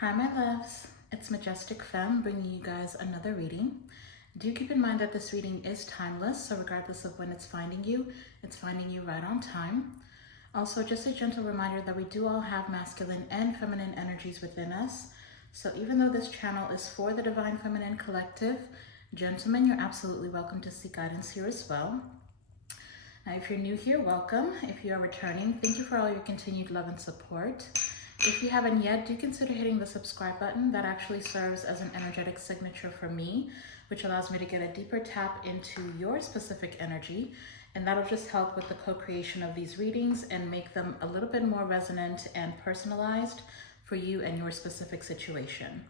Hi my loves, it's Majestic Femme bringing you guys another reading. Do keep in mind that this reading is timeless, so regardless of when it's finding you right on time. Also, just a gentle reminder that we do all have masculine and feminine energies within us. So even though this channel is for the Divine Feminine Collective, gentlemen, you're absolutely welcome to seek guidance here as well. Now, if you're new here, welcome. If you are returning, thank you for all your continued love and support. If you haven't yet, do consider hitting the subscribe button. That actually serves as an energetic signature for me, which allows me to get a deeper tap into your specific energy. And that'll just help with the co-creation of these readings and make them a little bit more resonant and personalized for you and your specific situation.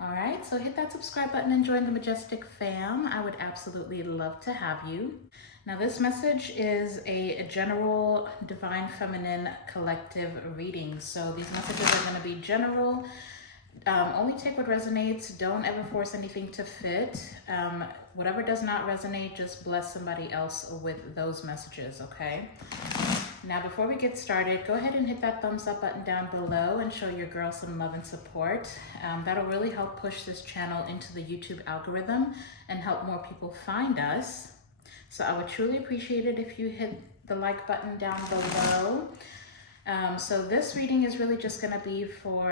All right, so hit that subscribe button and join the Majestic Fam. I would absolutely love to have you. Now, this message is a general Divine Feminine Collective reading. So these messages are going to be general. Only take what resonates. Don't ever force anything to fit. Whatever does not resonate, just bless somebody else with those messages, okay? Now, before we get started, go ahead and hit that thumbs up button down below and show your girl some love and support. That'll really help push this channel into the YouTube algorithm and help more people find us. So I would truly appreciate it if you hit the like button down below. So this reading is really just going to be for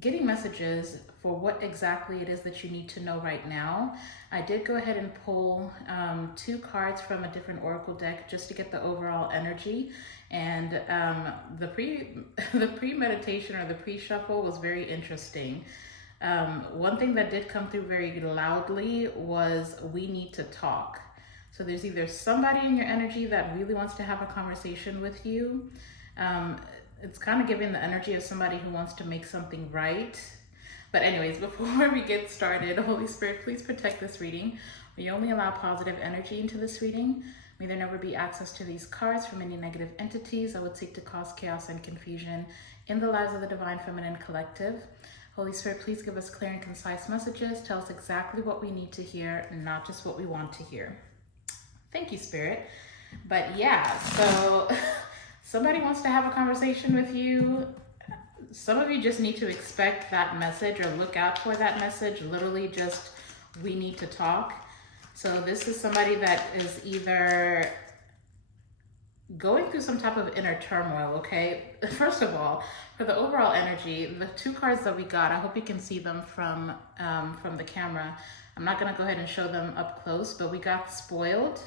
getting messages for what exactly it is that you need to know right now. I did go ahead and pull 2 cards from a different oracle deck just to get the overall energy. And the pre-meditation or the pre-shuffle was very interesting. One thing that did come through very loudly was we need to talk. So there's either somebody in your energy that really wants to have a conversation with you. It's kind of giving the energy of somebody who wants to make something right. But anyways, before we get started, Holy Spirit, please protect this reading. We only allow positive energy into this reading. May there never be access to these cards from any negative entities that would seek to cause chaos and confusion in the lives of the Divine Feminine Collective. Holy Spirit, please give us clear and concise messages. Tell us exactly what we need to hear, and not just what we want to hear. Thank you, Spirit. But yeah, so somebody wants to have a conversation with you. Some of you just need to expect that message or look out for that message. Literally just, we need to talk. So this is somebody that is either going through some type of inner turmoil, okay? First of all, for the overall energy, the 2 cards that we got, I hope you can see them from the camera. I'm not gonna go ahead and show them up close, but we got spoiled,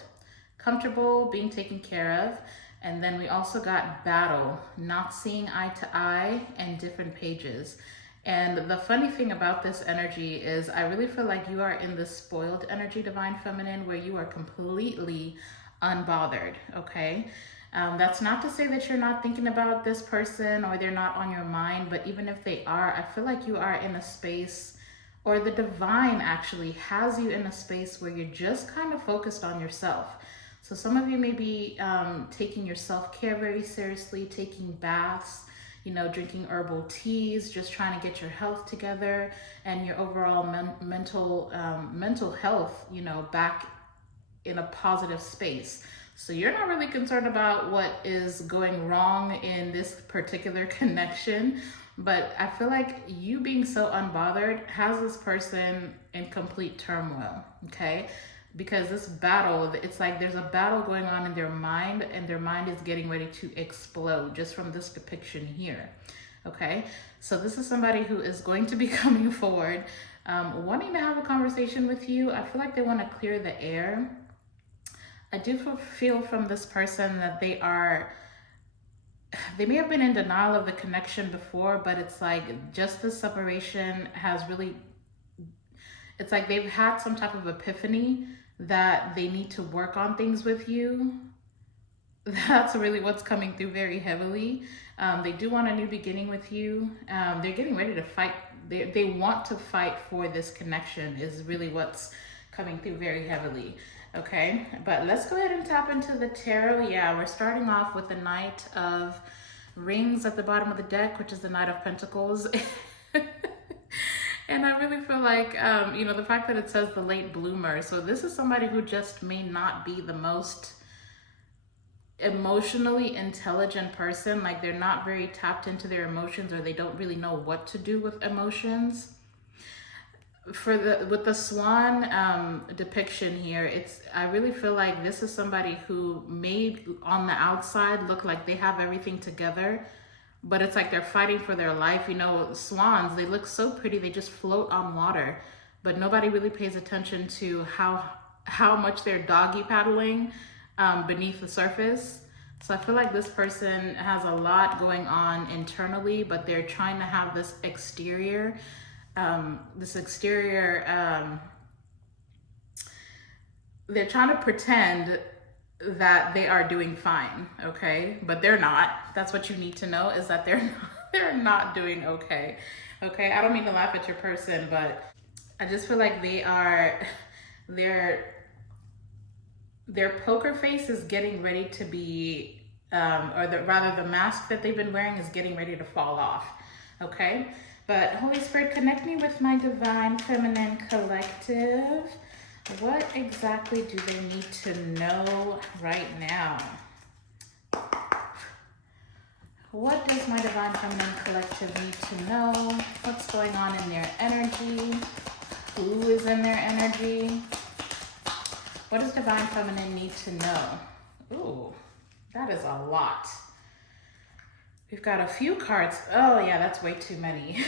comfortable, being taken care of. And then we also got battle, not seeing eye to eye, and different pages. And the funny thing about this energy is I really feel like you are in this spoiled energy, Divine Feminine, where you are completely unbothered, okay? That's not to say that you're not thinking about this person or they're not on your mind, but even if they are, I feel like you are in a space, or the divine actually has you in a space where you're just kind of focused on yourself. So some of you may be taking your self-care very seriously, taking baths, you know, drinking herbal teas, just trying to get your health together and your overall mental health, you know, back in a positive space. So you're not really concerned about what is going wrong in this particular connection, but I feel like you being so unbothered has this person in complete turmoil, okay? Because this battle, it's like there's a battle going on in their mind, and their mind is getting ready to explode just from this depiction here, okay? So this is somebody who is going to be coming forward, wanting to have a conversation with you. I feel like they want to clear the air. I do feel from this person that they may have been in denial of the connection before, but it's like just the separation has really, it's like they've had some type of epiphany that they need to work on things with you. That's really what's coming through very heavily. They do want a new beginning with you. They're getting ready to fight. They want to fight for this connection is really what's coming through very heavily. Okay, but let's go ahead and tap into the tarot. Yeah, we're starting off with the Knight of Rings at the bottom of the deck, which is the Knight of Pentacles. And I really feel like, you know, the fact that it says the late bloomer. So this is somebody who just may not be the most emotionally intelligent person. Like they're not very tapped into their emotions, or they don't really know what to do with emotions. With the swan depiction here, I really feel like this is somebody who made on the outside look like they have everything together, but it's like they're fighting for their life. You know, swans, they look so pretty, they just float on water, but nobody really pays attention to how much they're doggy paddling beneath the surface. So I feel like this person has a lot going on internally, but they're trying to have this exterior, they're trying to pretend that they are doing fine, okay? But they're not. That's what you need to know, is that they're not doing okay. Okay, I don't mean to laugh at your person, but I just feel like their poker face is getting ready to be, rather the mask that they've been wearing is getting ready to fall off, okay? But Holy Spirit, connect me with my Divine Feminine Collective. What exactly do they need to know right now? What does my Divine Feminine Collective need to know? What's going on in their energy? Who is in their energy? What does Divine Feminine need to know? Ooh, that is a lot. We've got a few cards. Oh yeah, that's way too many.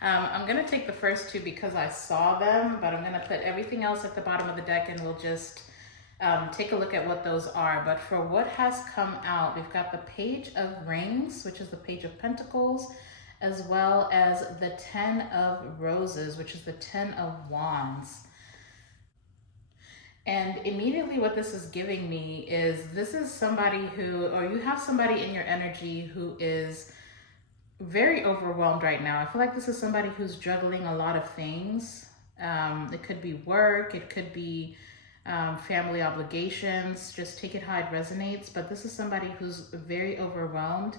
I'm gonna take the first two because I saw them, but I'm gonna put everything else at the bottom of the deck and we'll just take a look at what those are. But for what has come out, we've got the Page of Rings, which is the Page of Pentacles, as well as the 10 of Roses, which is the 10 of Wands. And immediately what this is giving me is this is somebody who, or you have somebody in your energy who is very overwhelmed right now. I feel like this is somebody who's juggling a lot of things. It could be work, it could be family obligations, just take it how it resonates. But this is somebody who's very overwhelmed.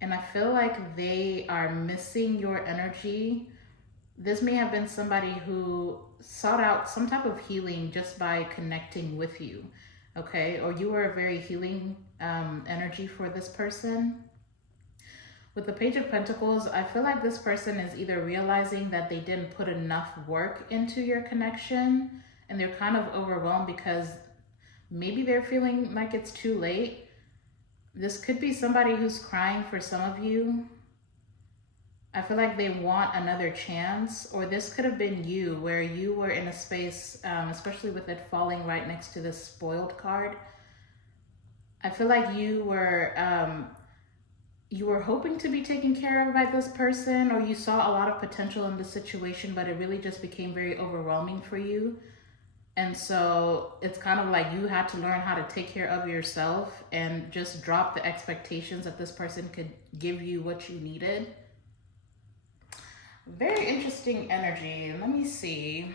And I feel like they are missing your energy. This may have been somebody who sought out some type of healing just by connecting with you, okay? Or you were a very healing energy for this person. With the Page of Pentacles, I feel like this person is either realizing that they didn't put enough work into your connection and they're kind of overwhelmed because maybe they're feeling like it's too late. This could be somebody who's crying for some of you. I feel like they want another chance, or this could have been you where you were in a space, especially with it falling right next to this spoiled card. I feel like you were hoping to be taken care of by this person, or you saw a lot of potential in this situation, but it really just became very overwhelming for you. And so it's kind of like you had to learn how to take care of yourself and just drop the expectations that this person could give you what you needed. Very interesting energy. Let me see.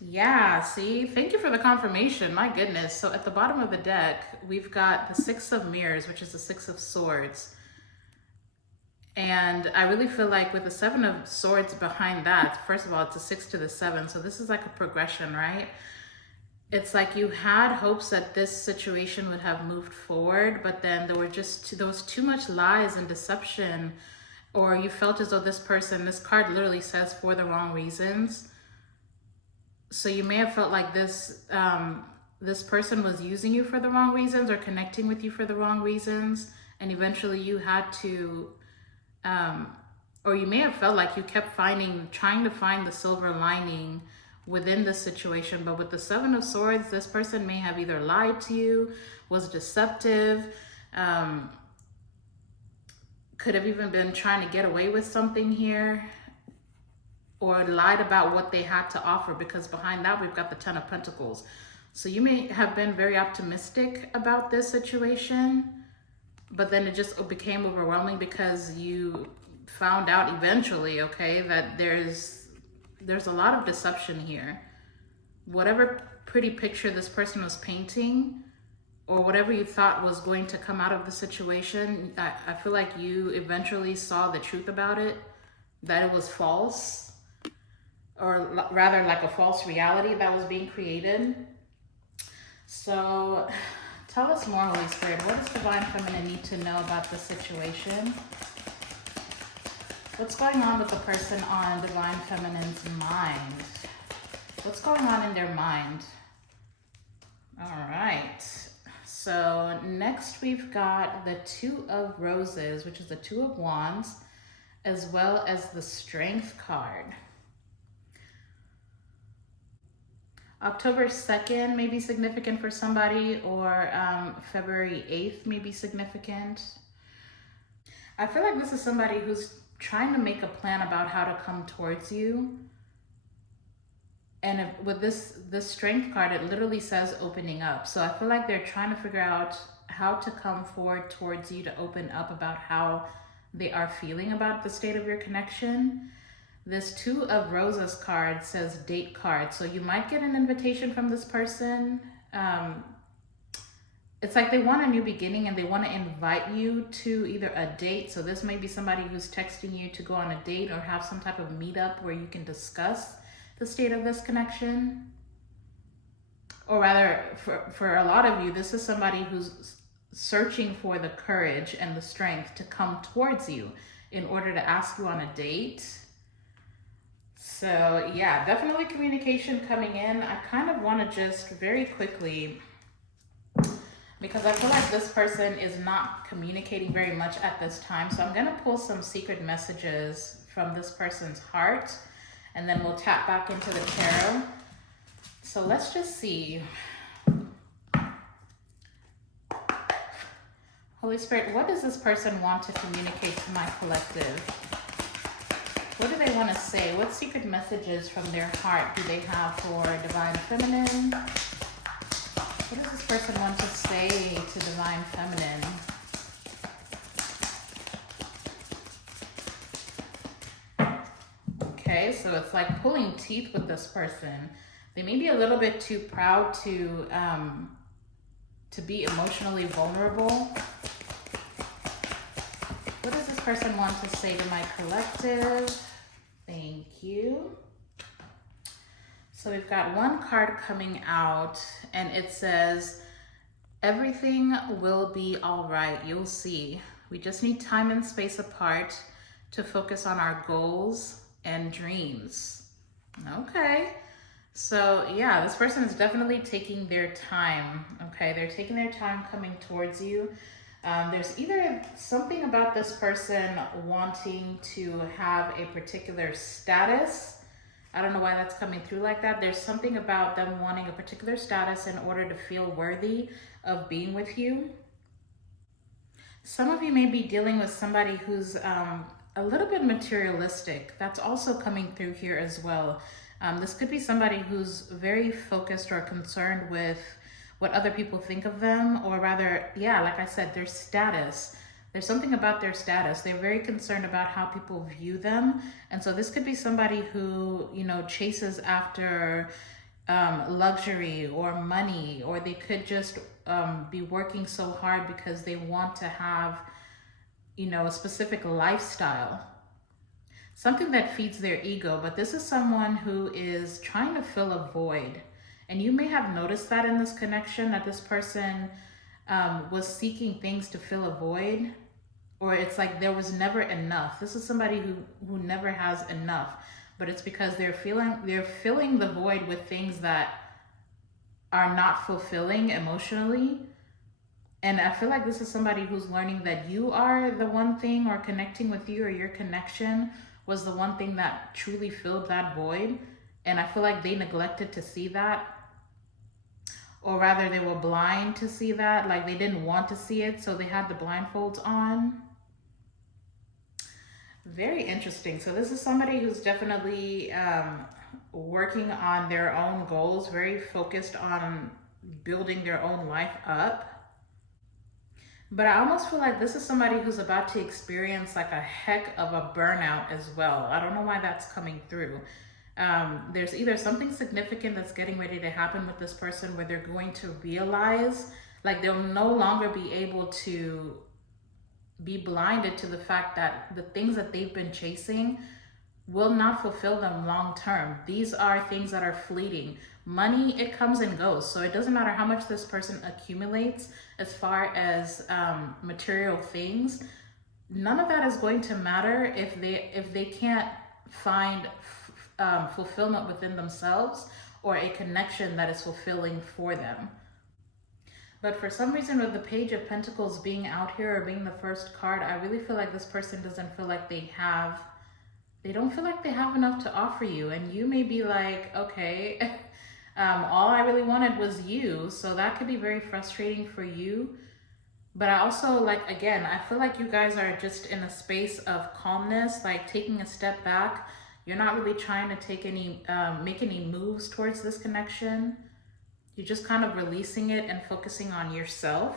Yeah, see, thank you for the confirmation. My goodness. So at the bottom of the deck, we've got the Six of Mirrors, which is the Six of Swords. And I really feel like with the Seven of Swords behind that, first of all, it's a 6 to the 7. So this is like a progression, right? It's like you had hopes that this situation would have moved forward, but then there was too much lies and deception, or you felt as though this card literally says for the wrong reasons. So you may have felt like this person was using you for the wrong reasons or connecting with you for the wrong reasons. And eventually you had to, or you may have felt like you kept trying to find the silver lining within this situation. But with the Seven of Swords, this person may have either lied to you, was deceptive, could have even been trying to get away with something here, or lied about what they had to offer, because behind that we've got the Ten of Pentacles. So you may have been very optimistic about this situation, but then it just became overwhelming because you found out eventually, okay, that there's a lot of deception here. Whatever pretty picture this person was painting, or whatever you thought was going to come out of the situation, I feel like you eventually saw the truth about it, that it was false, or rather like a false reality that was being created. So tell us more, Holy Spirit. What does Divine Feminine need to know about the situation? What's going on with the person on Divine Feminine's mind? What's going on in their mind? All right. So next we've got the Two of Roses, which is the Two of Wands, as well as the Strength card. October 2nd may be significant for somebody, or February 8th may be significant. I feel like this is somebody who's trying to make a plan about how to come towards you. And with this Strength card, it literally says opening up. So I feel like they're trying to figure out how to come forward towards you to open up about how they are feeling about the state of your connection. This Two of Roses card says date card. So you might get an invitation from this person. It's like they want a new beginning and they want to invite you to either a date. So this may be somebody who's texting you to go on a date or have some type of meetup where you can discuss the state of this connection. Or rather, for a lot of you, this is somebody who's searching for the courage and the strength to come towards you in order to ask you on a date. So yeah, definitely communication coming in. I kind of want to just very quickly, because I feel like this person is not communicating very much at this time. So I'm going to pull some secret messages from this person's heart, and then we'll tap back into the tarot. So let's just see. Holy Spirit, what does this person want to communicate to my collective? What do they want to say? What secret messages from their heart do they have for Divine Feminine? What does this person want to say to Divine Feminine? Okay, so it's like pulling teeth with this person. They may be a little bit too proud to be emotionally vulnerable. What does this person want to say to my collective? Thank you. So we've got one card coming out, and it says, everything will be all right. You'll see. We just need time and space apart to focus on our goals and dreams. Okay. So yeah, this person is definitely taking their time. Okay. They're taking their time coming towards you. There's either something about this person wanting to have a particular status. I don't know why that's coming through like that. There's something about them wanting a particular status in order to feel worthy of being with you. Some of you may be dealing with somebody who's a little bit materialistic. That's also coming through here as well. This could be somebody who's very focused or concerned with what other people think of them, or rather, yeah, like I said, their status. There's something about their status. They're very concerned about how people view them. And so this could be somebody who, you know, chases after luxury or money, or they could just be working so hard because they want to have, you know, a specific lifestyle. Something that feeds their ego. But this is someone who is trying to fill a void. And you may have noticed that in this connection, that this person was seeking things to fill a void, or it's like there was never enough. This is somebody who never has enough, but it's because they're filling the void with things that are not fulfilling emotionally. And I feel like this is somebody who's learning that you are the one thing, or connecting with you, or your connection was the one thing that truly filled that void. And I feel like they neglected to see that. Or rather, they were blind to see that. Like, they didn't want to see it, so they had the blindfolds on. Very interesting. So this is somebody who's definitely working on their own goals, very focused on building their own life up. But I almost feel like this is somebody who's about to experience like a heck of a burnout as well. I don't know why that's coming through. There's either something significant that's getting ready to happen with this person where they're going to realize, like, they'll no longer be able to be blinded to the fact that the things that they've been chasing will not fulfill them long term. These are things that are fleeting. Money, it comes and goes. So it doesn't matter how much this person accumulates as far as material things. None of that is going to matter if they can't find fulfillment within themselves or a connection that is fulfilling for them. But for some reason, with the Page of Pentacles being out here or being the first card, I really feel like this person doesn't feel like they don't feel like they have enough to offer you. And you may be like, okay, all I really wanted was you. So that could be very frustrating for you. But I also, like, again, I feel like you guys are just in a space of calmness, like taking a step back. You're not really trying to take make any moves towards this connection. You're just kind of releasing it and focusing on yourself.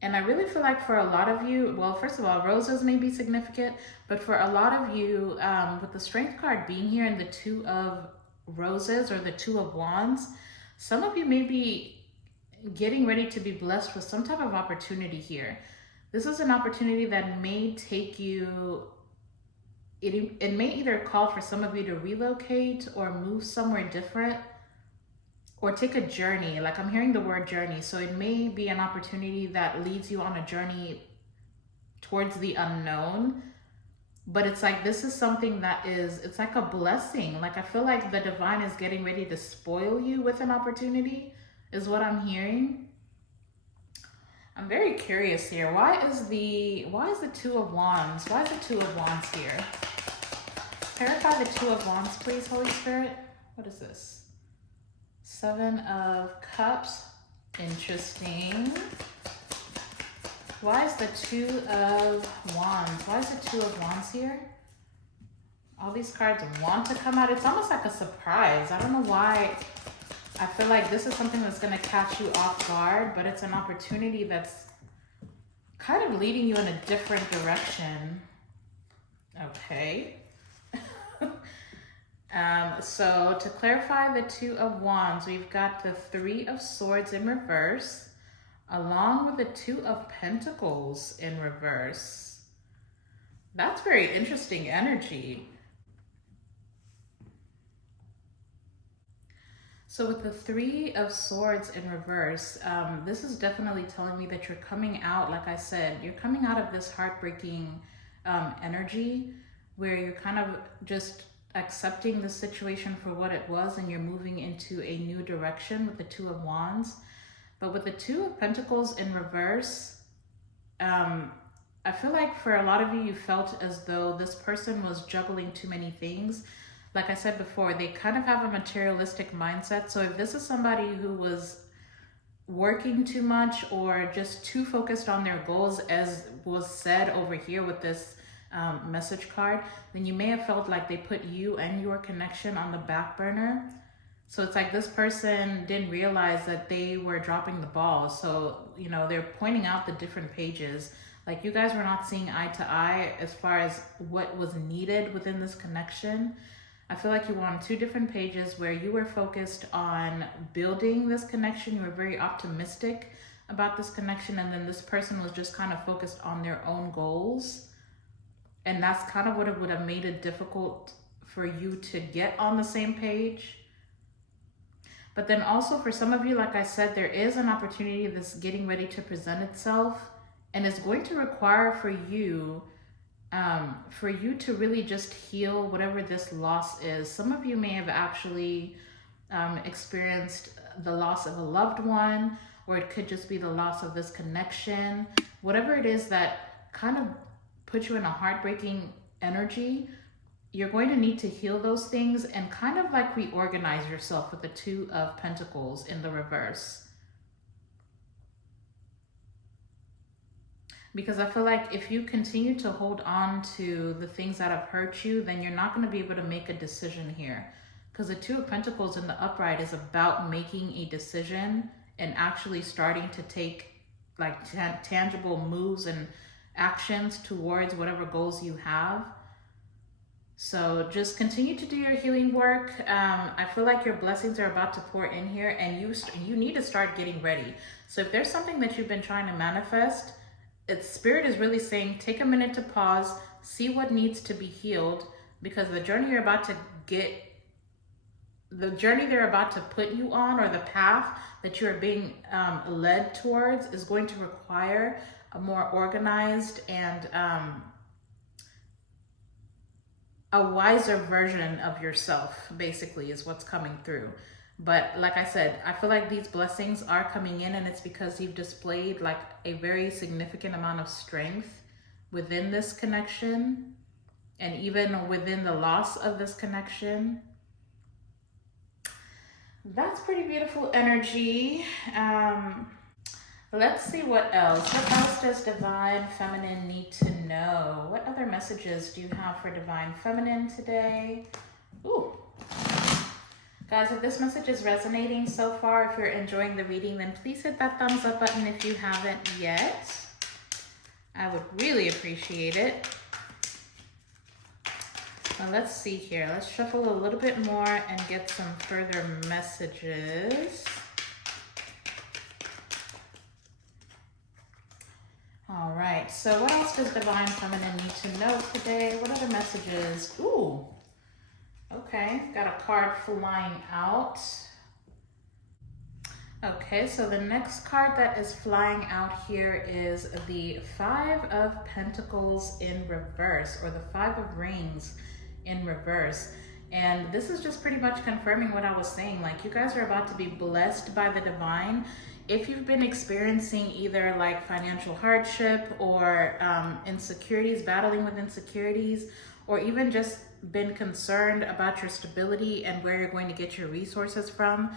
And I really feel like for a lot of you, well, first of all, roses may be significant, but for a lot of you, with the Strength card being here and the Two of Roses or the Two of Wands, some of you may be getting ready to be blessed with some type of opportunity here. This is an opportunity that may take you, it may either call for some of you to relocate or move somewhere different, or take a journey. Like, I'm hearing the word journey. So it may be an opportunity that leads you on a journey towards the unknown. But it's like, this is something that it's like a blessing. Like, I feel like the divine is getting ready to spoil you with an opportunity, is what I'm hearing. I'm very curious here. Why is the Two of Wands? Why is the Two of Wands here? Clarify the Two of Wands, please, Holy Spirit. What is this? Seven of Cups. Interesting. Why is the Two of Wands? Why is the Two of Wands here? All these cards want to come out. It's almost like a surprise. I don't know why. I feel like this is something that's going to catch you off guard, but it's an opportunity that's kind of leading you in a different direction. Okay. So to clarify the Two of Wands, we've got the Three of Swords in reverse, along with the Two of Pentacles in reverse. That's very interesting energy. So with the Three of Swords in reverse, this is definitely telling me that you're coming out, like I said, you're coming out of this heartbreaking energy where you're kind of just accepting the situation for what it was and you're moving into a new direction with the Two of Wands. But with the Two of Pentacles in reverse, I feel like for a lot of you, you felt as though this person was juggling too many things. Like I said before, they kind of have a materialistic mindset. So if this is somebody who was working too much or just too focused on their goals, as was said over here with this message card, then you may have felt like they put you and your connection on the back burner. So it's like this person didn't realize that they were dropping the ball. So, you know, they're pointing out the different pages. Like, you guys were not seeing eye to eye as far as what was needed within this connection. I feel like you were on two different pages where you were focused on building this connection. You were very optimistic about this connection. And then this person was just kind of focused on their own goals. And that's kind of what it would have made it difficult for you to get on the same page. But then also for some of you, like I said, there is an opportunity that's getting ready to present itself, and it's going to require for you to really just heal whatever this loss is. Some of you may have actually experienced the loss of a loved one, or it could just be the loss of this connection. Whatever it is that kind of put you in a heartbreaking energy, you're going to need to heal those things and kind of like reorganize yourself with the Two of Pentacles in the reverse. Because I feel like if you continue to hold on to the things that have hurt you, then you're not going to be able to make a decision here. Because the Two of Pentacles in the upright is about making a decision and actually starting to take like tangible moves and actions towards whatever goals you have. So just continue to do your healing work. I feel like your blessings are about to pour in here, and you need to start getting ready. So if there's something that you've been trying to manifest, Spirit is really saying, take a minute to pause, see what needs to be healed, because the journey they're about to put you on, or the path that you're being led towards, is going to require a more organized and a wiser version of yourself, basically, is what's coming through. But like I said, I feel like these blessings are coming in, and it's because you've displayed like a very significant amount of strength within this connection, and even within the loss of this connection. That's pretty beautiful energy. Let's see what else. What else does Divine Feminine need to know? What other messages do you have for Divine Feminine today? Ooh. Guys, if this message is resonating so far, if you're enjoying the reading, then please hit that thumbs up button if you haven't yet. I would really appreciate it. Now let's see here. Let's shuffle a little bit more and get some further messages. All right, so what else does Divine Feminine need to know today? What other messages? Ooh, okay, got a card flying out. Okay, so the next card that is flying out here is the Five of Pentacles in reverse, or the Five of Rings in reverse. And this is just pretty much confirming what I was saying. Like, you guys are about to be blessed by the divine. If you've been experiencing either like financial hardship or insecurities, battling with insecurities, or even just been concerned about your stability and where you're going to get your resources from,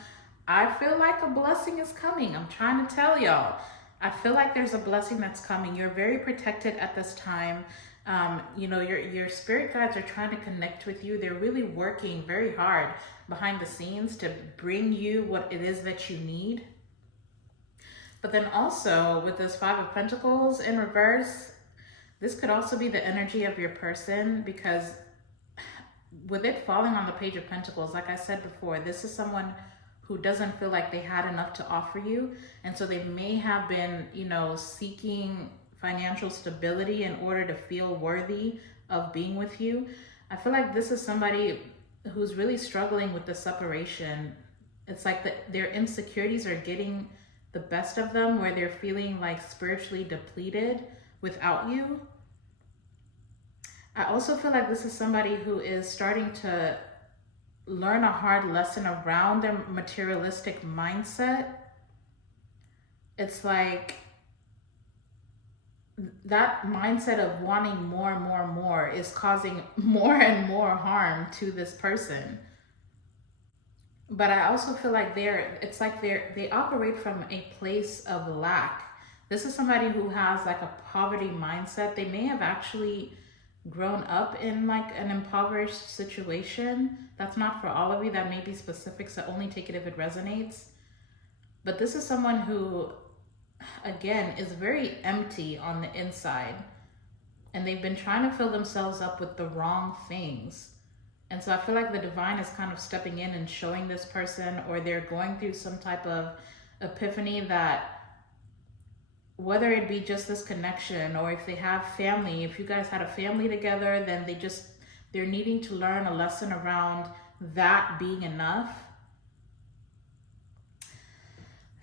I feel like a blessing is coming. I'm trying to tell y'all. I feel like there's a blessing that's coming. You're very protected at this time. You know, your spirit guides are trying to connect with you. They're really working very hard behind the scenes to bring you what it is that you need. But then also with this Five of Pentacles in reverse, this could also be the energy of your person, because with it falling on the Page of Pentacles, like I said before, this is someone who doesn't feel like they had enough to offer you. And so they may have been, you know, seeking financial stability in order to feel worthy of being with you. I feel like this is somebody who's really struggling with the separation. It's like their insecurities are getting the best of them, where they're feeling like spiritually depleted without you. I also feel like this is somebody who is starting to learn a hard lesson around their materialistic mindset. It's like that mindset of wanting more and more and more is causing more and more harm to this person. But I also feel like they operate from a place of lack. This is somebody who has like a poverty mindset. They may have actually grown up in like an impoverished situation. That's not for all of you. That may be specific, so only take it if it resonates. But this is someone who, again, is very empty on the inside, and they've been trying to fill themselves up with the wrong things. And so I feel like the divine is kind of stepping in and showing this person, or they're going through some type of epiphany that, whether it be just this connection, or if they have family, if you guys had a family together, then they're needing to learn a lesson around that being enough.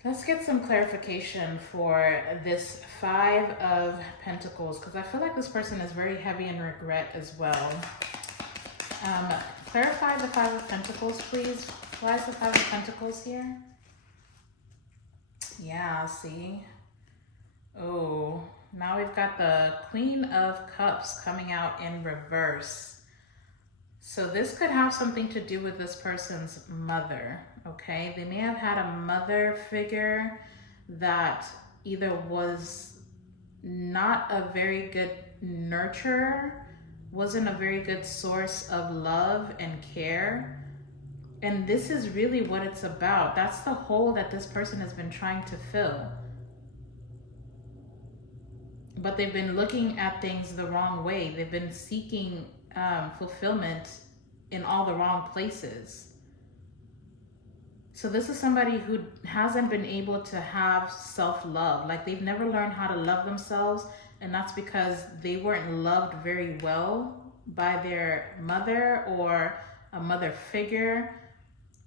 Let's get some clarification for this Five of Pentacles, because I feel like this person is very heavy in regret as well. Clarify the Five of Pentacles, please. Why is the Five of Pentacles here? Yeah, see? Oh, now we've got the Queen of Cups coming out in reverse. So this could have something to do with this person's mother, okay? They may have had a mother figure that either was not a very good nurturer, wasn't a very good source of love and care. And this is really what it's about. That's the hole that this person has been trying to fill. But they've been looking at things the wrong way. They've been seeking fulfillment in all the wrong places. So this is somebody who hasn't been able to have self-love. Like, they've never learned how to love themselves And that's because they weren't loved very well by their mother or a mother figure.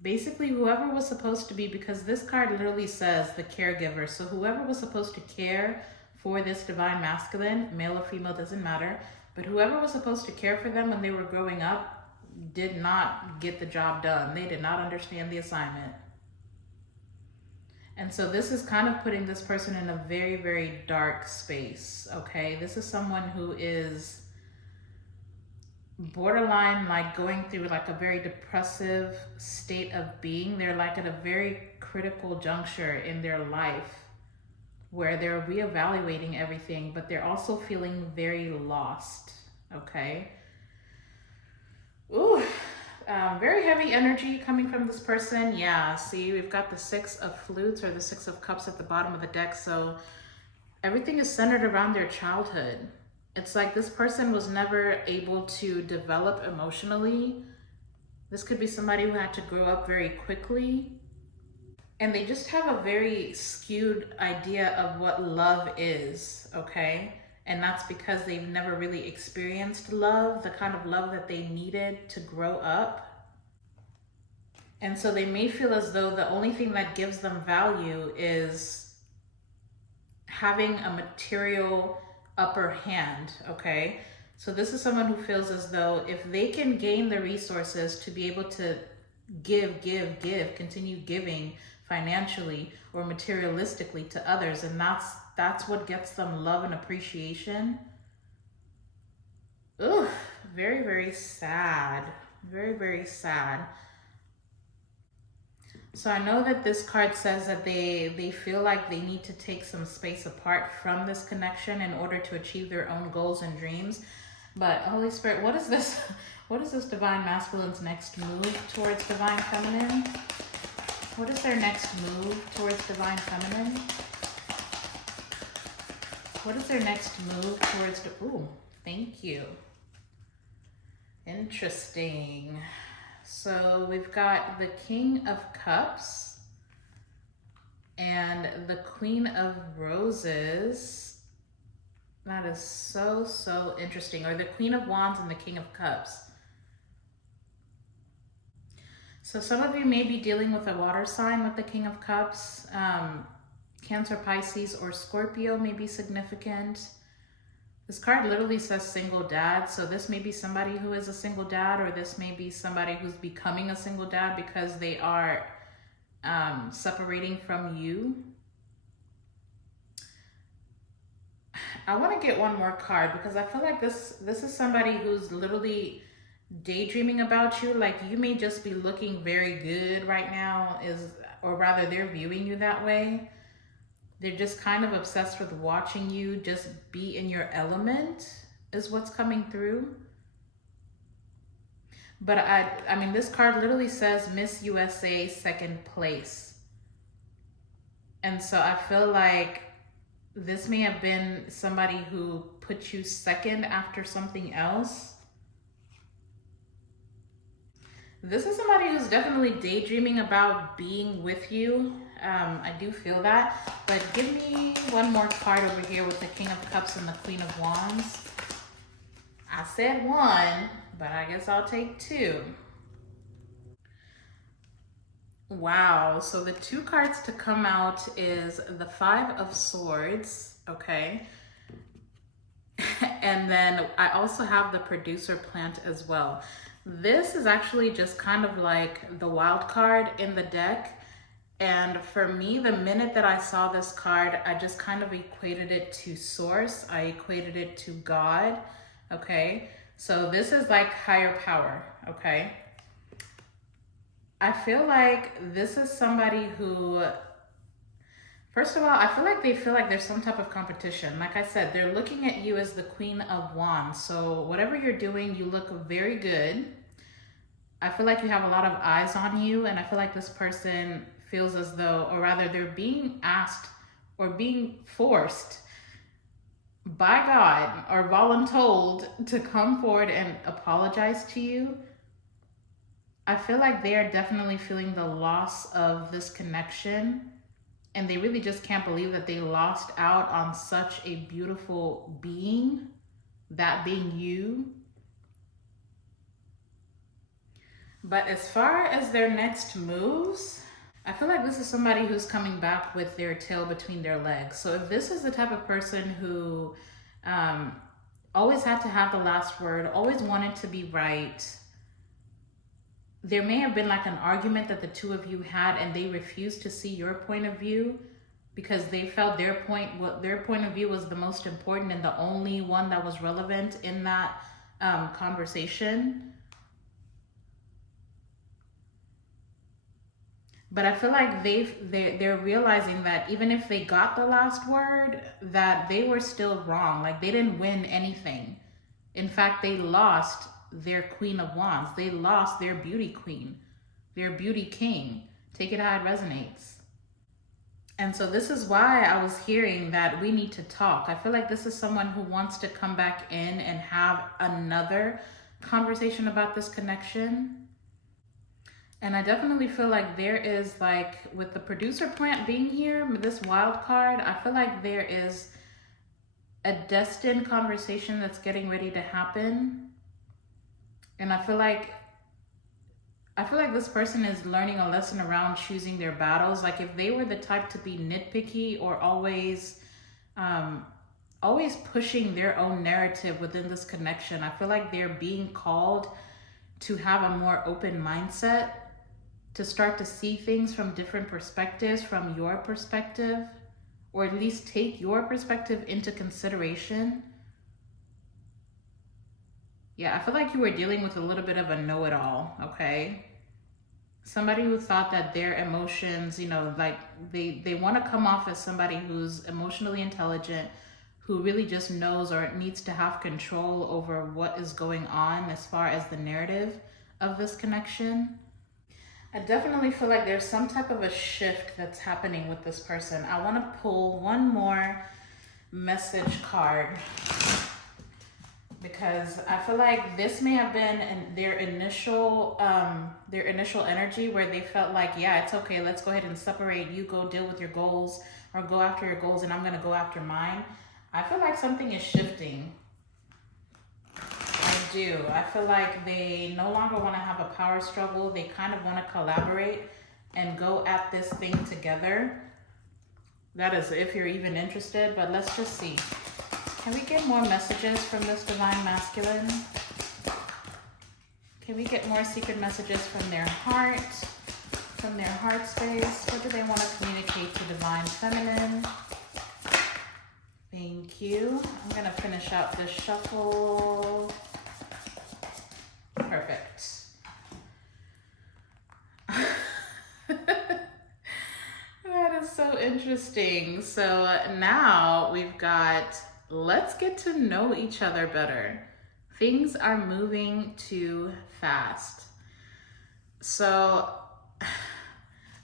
Basically, whoever was supposed to be, because this card literally says the caregiver. So whoever was supposed to care for this divine masculine, male or female, doesn't matter. But whoever was supposed to care for them when they were growing up did not get the job done. They did not understand the assignment. And so this is kind of putting this person in a very, very dark space, okay? This is someone who is borderline, like going through like a very depressive state of being. They're like at a very critical juncture in their life where they're reevaluating everything, but they're also feeling very lost, okay? Ooh, very heavy energy coming from this person. Yeah, see, we've got the 6 of flutes or the 6 of cups at the bottom of the deck. So everything is centered around their childhood. It's like this person was never able to develop emotionally. This could be somebody who had to grow up very quickly. And they just have a very skewed idea of what love is, okay? And that's because they've never really experienced love, the kind of love that they needed to grow up. And so they may feel as though the only thing that gives them value is having a material upper hand, okay? So this is someone who feels as though if they can gain the resources to be able to give, continue giving financially or materialistically to others, and that's what gets them love and appreciation. Ugh, very, very sad. Very, very sad. So I know that this card says that they feel like they need to take some space apart from this connection in order to achieve their own goals and dreams. But Holy Spirit, what is this? What is this divine masculine's next move towards divine feminine? What is their next move towards divine feminine? What is their next move towards ooh, thank you. Interesting. So we've got the King of Cups and the Queen of Roses. That is so, so interesting. Or the Queen of Wands and the King of Cups. So some of you may be dealing with a water sign with the King of Cups. Cancer, Pisces, or Scorpio may be significant. This card literally says single dad. So this may be somebody who is a single dad, or this may be somebody who's becoming a single dad because they are separating from you. I want to get one more card because I feel like this is somebody who's literally daydreaming about you. Like you may just be looking very good right now, or rather they're viewing you that way. They're just kind of obsessed with watching you just be in your element is what's coming through. But I mean, this card literally says Miss USA second place. And so I feel like this may have been somebody who put you second after something else. This is somebody who's definitely daydreaming about being with you. I do feel that. But give me one more card over here with the King of Cups and the Queen of Wands. I said one, but I guess I'll take two. Wow, so the two cards to come out is the Five of Swords, okay? And then I also have the Producer Plant as well. This is actually just kind of like the wild card in the deck. And for me, the minute that I saw this card, I just kind of equated it to source. I equated it to God, okay? So this is like higher power, okay? I feel like this is somebody who, first of all, I feel like they feel like there's some type of competition. Like I said, they're looking at you as the Queen of Wands. So whatever you're doing, you look very good. I feel like you have a lot of eyes on you, and I feel like this person feels as though, or rather they're being asked or being forced by God or voluntold to come forward and apologize to you. I feel like they are definitely feeling the loss of this connection And they really just can't believe that they lost out on such a beautiful being, that being you. But as far as their next moves, I feel like this is somebody who's coming back with their tail between their legs. So if this is the type of person who always had to have the last word, always wanted to be right, there may have been like an argument that the two of you had and they refused to see your point of view because they felt their point of view was the most important and the only one that was relevant in that conversation. But I feel like they're realizing that even if they got the last word, that they were still wrong. Like they didn't win anything. In fact, they lost their Queen of Wands. They lost their beauty queen, their beauty king. Take it how it resonates. And so this is why I was hearing that we need to talk. I feel like this is someone who wants to come back in and have another conversation about this connection. And I definitely feel like there is, like, with the producer plant being here, this wild card, I feel like there is a destined conversation that's getting ready to happen. And I feel like this person is learning a lesson around choosing their battles. Like if they were the type to be nitpicky or always pushing their own narrative within this connection, I feel like they're being called to have a more open mindset, to start to see things from different perspectives, from your perspective, or at least take your perspective into consideration. Yeah, I feel like you were dealing with a little bit of a know-it-all, okay? Somebody who thought that their emotions, you know, like they want to come off as somebody who's emotionally intelligent, who really just knows or needs to have control over what is going on as far as the narrative of this connection. I definitely feel like there's some type of a shift that's happening with this person. I want to pull one more message card because I feel like this may have been their initial energy where they felt like, yeah, it's okay, let's go ahead and separate. You go deal with your goals or go after your goals and I'm going to go after mine. I feel like something is shifting. I feel like they no longer want to have a power struggle. They kind of want to collaborate and go at this thing together. That is if you're even interested, but let's just see. Can we get more messages from this divine masculine? Can we get more secret messages from their heart space? What do they want to communicate to divine feminine? Thank you. I'm going to finish out this shuffle. Perfect. That is so interesting. So now we've got, let's get to know each other better. Things are moving too fast. So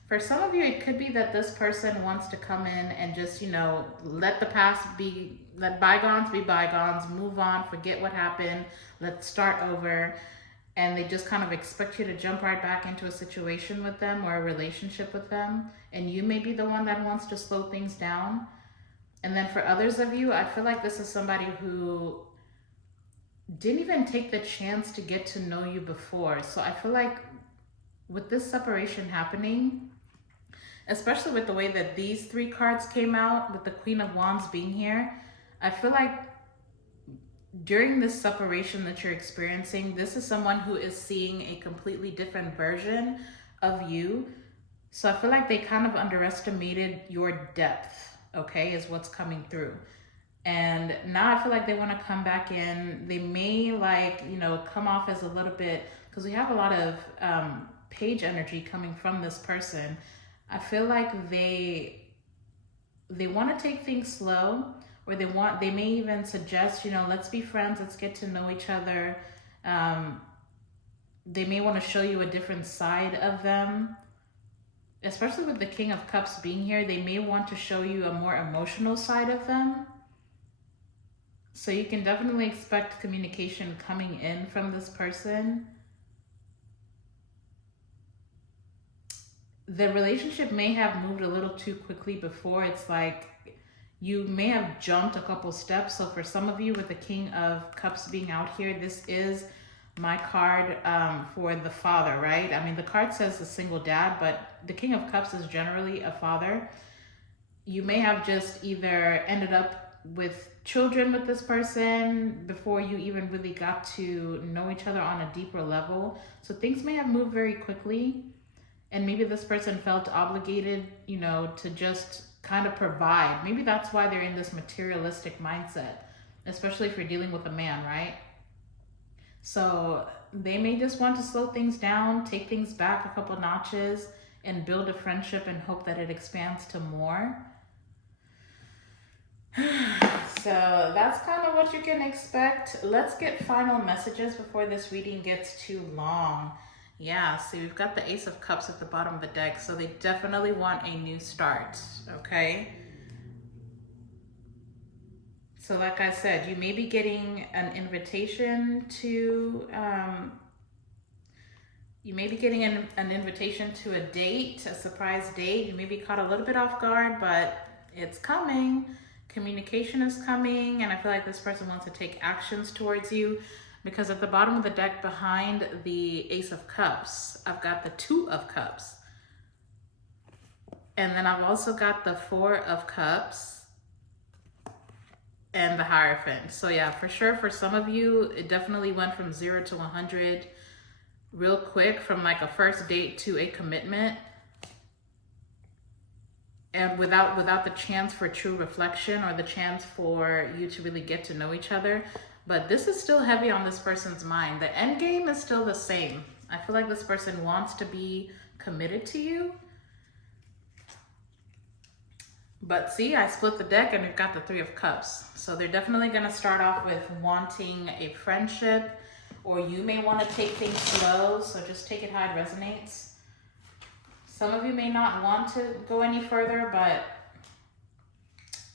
for some of you, it could be that this person wants to come in and just, you know, let bygones be bygones, move on, forget what happened, let's start over. And they just kind of expect you to jump right back into a situation with them or a relationship with them. And you may be the one that wants to slow things down. And then for others of you, I feel like this is somebody who didn't even take the chance to get to know you before. So I feel like with this separation happening, especially with the way that these three cards came out, with the Queen of Wands being here, I feel like during this separation that you're experiencing, this is someone who is seeing a completely different version of you. So I feel like they kind of underestimated your depth, okay, is what's coming through. And now I feel like they want to come back in. They may, like, you know, come off as a little bit, because we have a lot of page energy coming from this person. I feel like they want to take things slow, or they may even suggest, you know, let's be friends, let's get to know each other. They may want to show you a different side of them, especially with the King of Cups being here. They may want to show you a more emotional side of them. So you can definitely expect communication coming in from this person. the relationship may have moved a little too quickly before. It's like you may have jumped a couple steps. So for some of you with the King of Cups being out here, this is my card for the father, right? I mean, the card says a single dad, but the King of Cups is generally a father. You may have just either ended up with children with this person before you even really got to know each other on a deeper level. So things may have moved very quickly. And maybe this person felt obligated, you know, to just kind of provide. Maybe that's why they're in this materialistic mindset, especially if you're dealing with a man, right? So they may just want to slow things down, take things back a couple notches, and build a friendship and hope that it expands to more. So that's kind of what you can expect. Let's get final messages before this reading gets too long. Yeah, so we've got the Ace of Cups at the bottom of the deck, so they definitely want a new start, okay? So like I said, you may be getting an invitation to, an invitation to a date, a surprise date. You may be caught a little bit off guard, but it's coming. Communication is coming, and I feel like this person wants to take actions towards you. Because at the bottom of the deck behind the Ace of Cups, I've got the Two of Cups. And then I've also got the Four of Cups and the Hierophant. So yeah, for sure, for some of you, it definitely went from 0 to 100 real quick, from like a first date to a commitment. And without the chance for true reflection or the chance for you to really get to know each other. But this is still heavy on this person's mind. The end game is still the same. I feel like this person wants to be committed to you. But see, I split the deck and we've got the Three of Cups. So they're definitely going to start off with wanting a friendship, or you may want to take things slow. So just take it how it resonates. Some of you may not want to go any further, but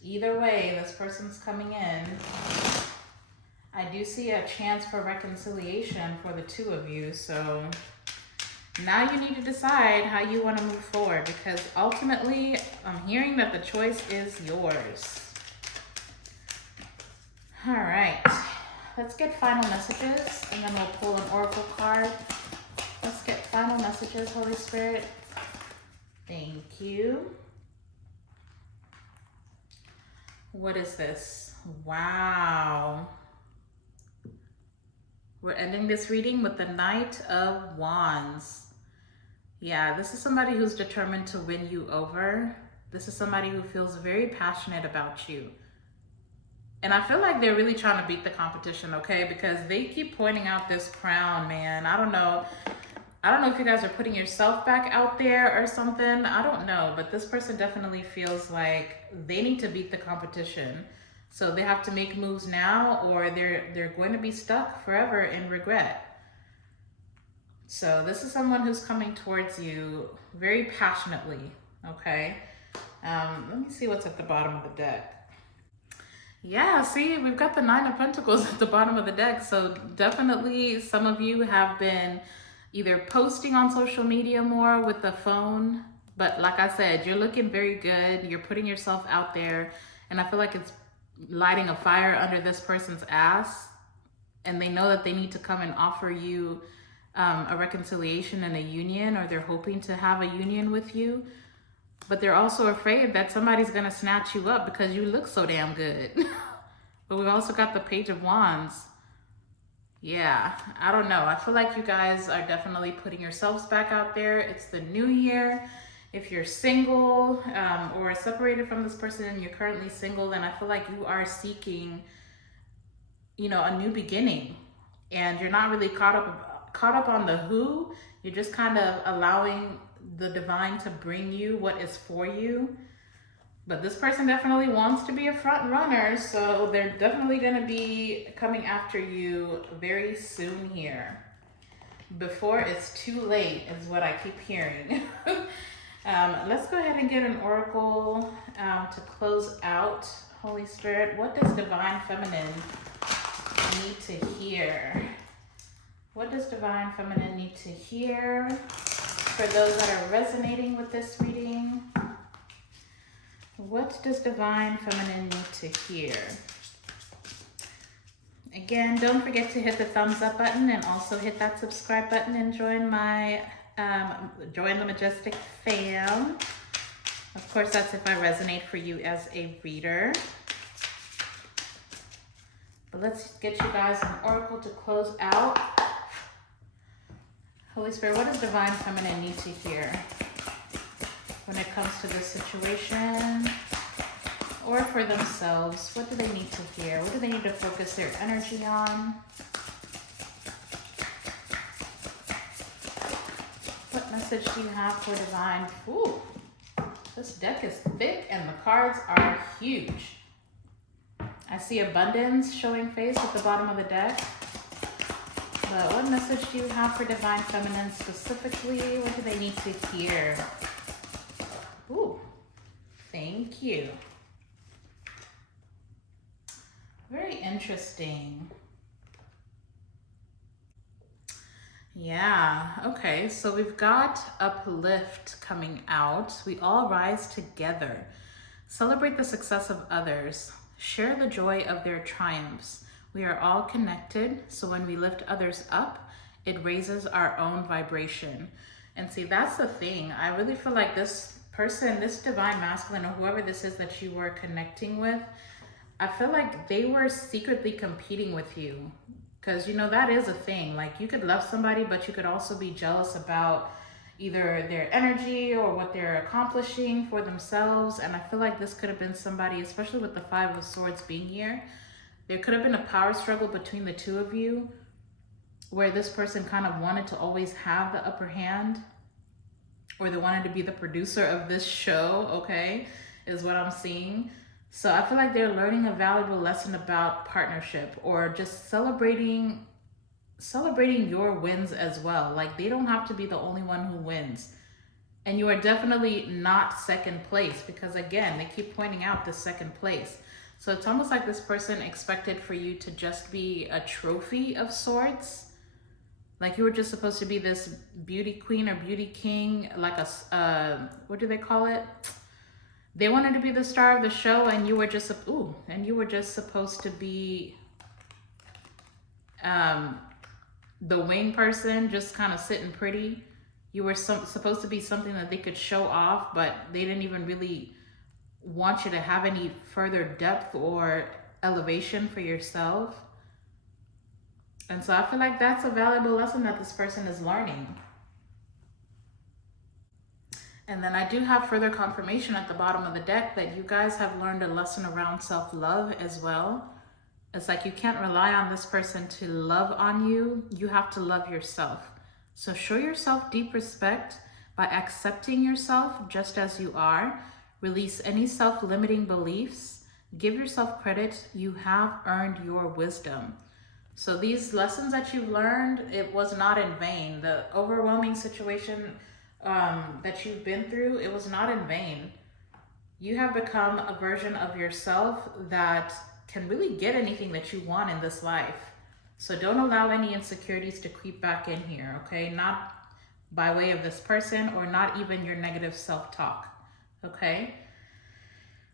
either way, this person's coming in. I do see a chance for reconciliation for the two of you. So now you need to decide how you want to move forward, because ultimately I'm hearing that the choice is yours. All right, let's get final messages and then we'll pull an oracle card. Let's get final messages, Holy Spirit. Thank you. What is this? Wow. We're ending this reading with the Knight of Wands. Yeah, this is somebody who's determined to win you over. This is somebody who feels very passionate about you. And I feel like they're really trying to beat the competition, okay? Because they keep pointing out this crown, man. I don't know if you guys are putting yourself back out there or something. I don't know, but this person definitely feels like they need to beat the competition. So they have to make moves now, or they're going to be stuck forever in regret. So this is someone who's coming towards you very passionately, okay? Let me see what's at the bottom of the deck. Yeah, see, we've got the Nine of Pentacles at the bottom of the deck. So definitely some of you have been either posting on social media more with the phone, but like I said, you're looking very good. You're putting yourself out there, and I feel like it's lighting a fire under this person's ass, and they know that they need to come and offer you a reconciliation and a union, or they're hoping to have a union with you, but they're also afraid that somebody's gonna snatch you up because you look so damn good. But we've also got the Page of Wands. Yeah, I don't know. I feel like you guys are definitely putting yourselves back out there. It's the new year. If you're single or separated from this person and you're currently single, then I feel like you are seeking, you know, a new beginning, and you're not really caught up on the who. You're just kind of allowing the divine to bring you what is for you. But this person definitely wants to be a front runner, so they're definitely going to be coming after you very soon here. Before it's too late is what I keep hearing. Let's go ahead and get an oracle to close out. Holy Spirit, what does Divine Feminine need to hear? What does Divine Feminine need to hear for those that are resonating with this reading. What does Divine Feminine need to hear? Again, don't forget to hit the thumbs up button and also hit that subscribe button and join my join the Majestic fam. Of course, that's if I resonate for you as a reader. But let's get you guys an oracle to close out. Holy Spirit, what does Divine Feminine need to hear when it comes to this situation or for themselves? What do they need to hear? What do they need to focus their energy on? What message do you have for Divine? Ooh, this deck is thick and the cards are huge. I see abundance showing face at the bottom of the deck. But what message do you have for Divine Feminine specifically? What do they need to hear? Ooh, thank you. Very interesting. Yeah, okay, so we've got uplift coming out. We all rise together. Celebrate the success of others. Share the joy of their triumphs. We are all connected, so when we lift others up, it raises our own vibration. And see, that's the thing. I really feel like this person, this Divine Masculine, or whoever this is that you were connecting with, I feel like they were secretly competing with you. Because, you know, that is a thing. Like, you could love somebody, but you could also be jealous about either their energy or what they're accomplishing for themselves. And I feel like this could have been somebody, especially with the Five of Swords being here, there could have been a power struggle between the two of you where this person kind of wanted to always have the upper hand, or they wanted to be the producer of this show, okay, is what I'm seeing. So I feel like they're learning a valuable lesson about partnership, or just celebrating your wins as well. Like, they don't have to be the only one who wins. And you are definitely not second place, because again, they keep pointing out the second place. So it's almost like this person expected for you to just be a trophy of sorts. Like, you were just supposed to be this beauty queen or beauty king, like a, what do they call it? They wanted to be the star of the show, and you were just, supposed to be the wing person, just kind of sitting pretty. You were supposed to be something that they could show off, but they didn't even really want you to have any further depth or elevation for yourself. And so I feel like that's a valuable lesson that this person is learning. And then I do have further confirmation at the bottom of the deck that you guys have learned a lesson around self-love as well. It's like you can't rely on this person to love on you. You have to love yourself. So show yourself deep respect by accepting yourself just as you are. Release any self-limiting beliefs. Give yourself credit. You have earned your wisdom. So these lessons that you've learned, it was not in vain. The overwhelming situation that you've been through, it was not in vain. You have become a version of yourself that can really get anything that you want in this life. So don't allow any insecurities to creep back in here, okay? Not by way of this person, or not even your negative self-talk, okay?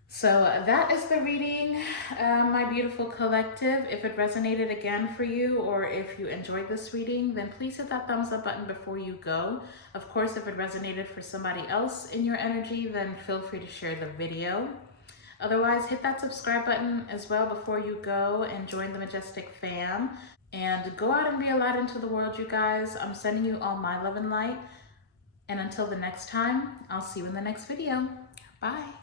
So that is the reading, my beautiful collective. If it resonated again for you, or if you enjoyed this reading, then please hit that thumbs up button before you go. Of course, if it resonated for somebody else in your energy, then feel free to share the video. Otherwise, hit that subscribe button as well before you go and join the Majestic fam. And go out and be a light into the world, you guys. I'm sending you all my love and light. And until the next time, I'll see you in the next video. Bye.